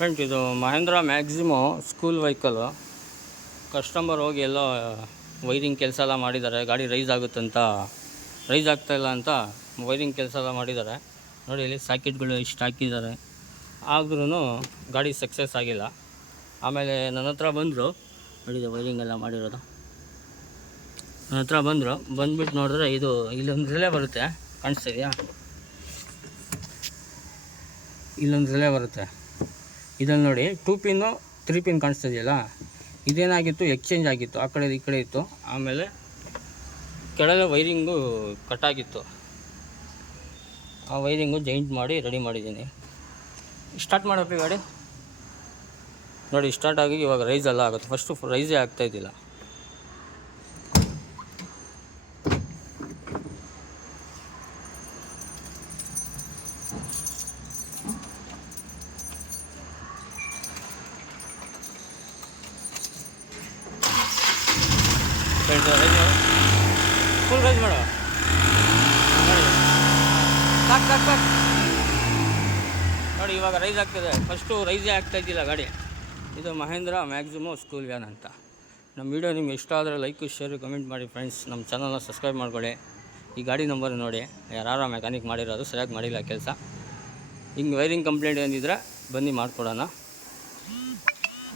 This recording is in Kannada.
ಫ್ರೆಂಡ್ಸ್, ಇದು ಮಹೇಂದ್ರ ಮ್ಯಾಕ್ಸಿಮೋ ಸ್ಕೂಲ್ ವೆಹಿಕಲ್ಲು. ಕಸ್ಟಮರ್ ಹೋಗಿ ಎಲ್ಲೋ ವೈರಿಂಗ್ ಕೆಲಸ ಎಲ್ಲ ಮಾಡಿದ್ದಾರೆ. ಗಾಡಿ ರೈಸ್ ಆಗ್ತಾಯಿಲ್ಲ ಅಂತ ವೈರಿಂಗ್ ಕೆಲಸ ಎಲ್ಲ ಮಾಡಿದ್ದಾರೆ. ನೋಡಿ, ಇಲ್ಲಿ ಸಾಕೆಟ್ಗಳು ಇಷ್ಟು ಹಾಕಿದ್ದಾರೆ, ಆದ್ರೂ ಗಾಡಿ ಸಕ್ಸಸ್ ಆಗಿಲ್ಲ. ಆಮೇಲೆ ನನ್ನ ಹತ್ರ ಬಂದರು, ನೋಡಿ ವೈರಿಂಗ್ ಎಲ್ಲ ಮಾಡಿರೋದು. ನನ್ನ ಹತ್ರ ಬಂದುಬಿಟ್ಟು ನೋಡಿದ್ರೆ ಇದು ಇಲ್ಲೊಂದು ರಿಲೇ ಬರುತ್ತೆ, ಕಾಣಿಸ್ತಿದೆಯಾ? ಇಲ್ಲೊಂದು ರಿಲೇ ಬರುತ್ತೆ. ಇದನ್ನು ನೋಡಿ, 2 ಪಿನ್ನು 3 ಪಿನ್ ಕಾಣಿಸ್ತಿದೆಯಲ್ಲ, ಇದೇನಾಗಿತ್ತು, ಎಕ್ಸ್ಚೇಂಜ್ ಆಗಿತ್ತು. ಆ ಕಡೆ ಈ ಕಡೆ ಇತ್ತು. ಆಮೇಲೆ ಕೆಳಗೆ ವೈರಿಂಗು ಕಟ್ಟಾಗಿತ್ತು. ಆ ವೈರಿಂಗು ಜಾಯಿಂಟ್ ಮಾಡಿ ರೆಡಿ ಮಾಡಿದ್ದೀನಿ. ಸ್ಟಾರ್ಟ್ ಮಾಡಬೇಕು ಗಾಡಿ. ನೋಡಿ, ಸ್ಟಾರ್ಟ್ ಆಗಿ ಇವಾಗ ರೈಸ್ ಎಲ್ಲ ಆಗುತ್ತೆ. ಫಸ್ಟು ರೈಸೇ ಆಗ್ತಾಯಿದ್ದಿಲ್ಲ. ಫುಲ್ ರೈಸ್ ಮಾಡು. ನೋಡಿ, ಸಾಕು. ನೋಡಿ, ಇವಾಗ ರೈಸ್ ಆಗ್ತದೆ. ಫಸ್ಟು ರೈಸೇ ಆಗ್ತಾಯಿದ್ದಿಲ್ಲ ಗಾಡಿ. ಇದು ಮಹೇಂದ್ರ ಮ್ಯಾಕ್ಸಿಮೋ ಸ್ಕೂಲ್ ವ್ಯಾನ್ ಅಂತ. ನಮ್ಮ ವೀಡಿಯೋ ನಿಮ್ಗೆ ಇಷ್ಟ ಆದರೆ ಲೈಕು, ಶೇರು, ಕಮೆಂಟ್ ಮಾಡಿ ಫ್ರೆಂಡ್ಸ್. ನಮ್ಮ ಚಾನಲ್ನ ಸಬ್ಸ್ಕ್ರೈಬ್ ಮಾಡ್ಕೊಳ್ಳಿ. ಈ ಗಾಡಿ ನಂಬರ್ ನೋಡಿ, ಯಾರು ಮೆಕ್ಯಾನಿಕ್ ಮಾಡಿರೋದು, ಸರಿಯಾಗಿ ಮಾಡಿಲ್ಲ ಕೆಲಸ. ಹಿಂಗೆ ವೈರಿಂಗ್ ಕಂಪ್ಲೇಂಟ್ ಏನಿದ್ರೆ ಬನ್ನಿ ಮಾಡಿಕೊಡೋಣ.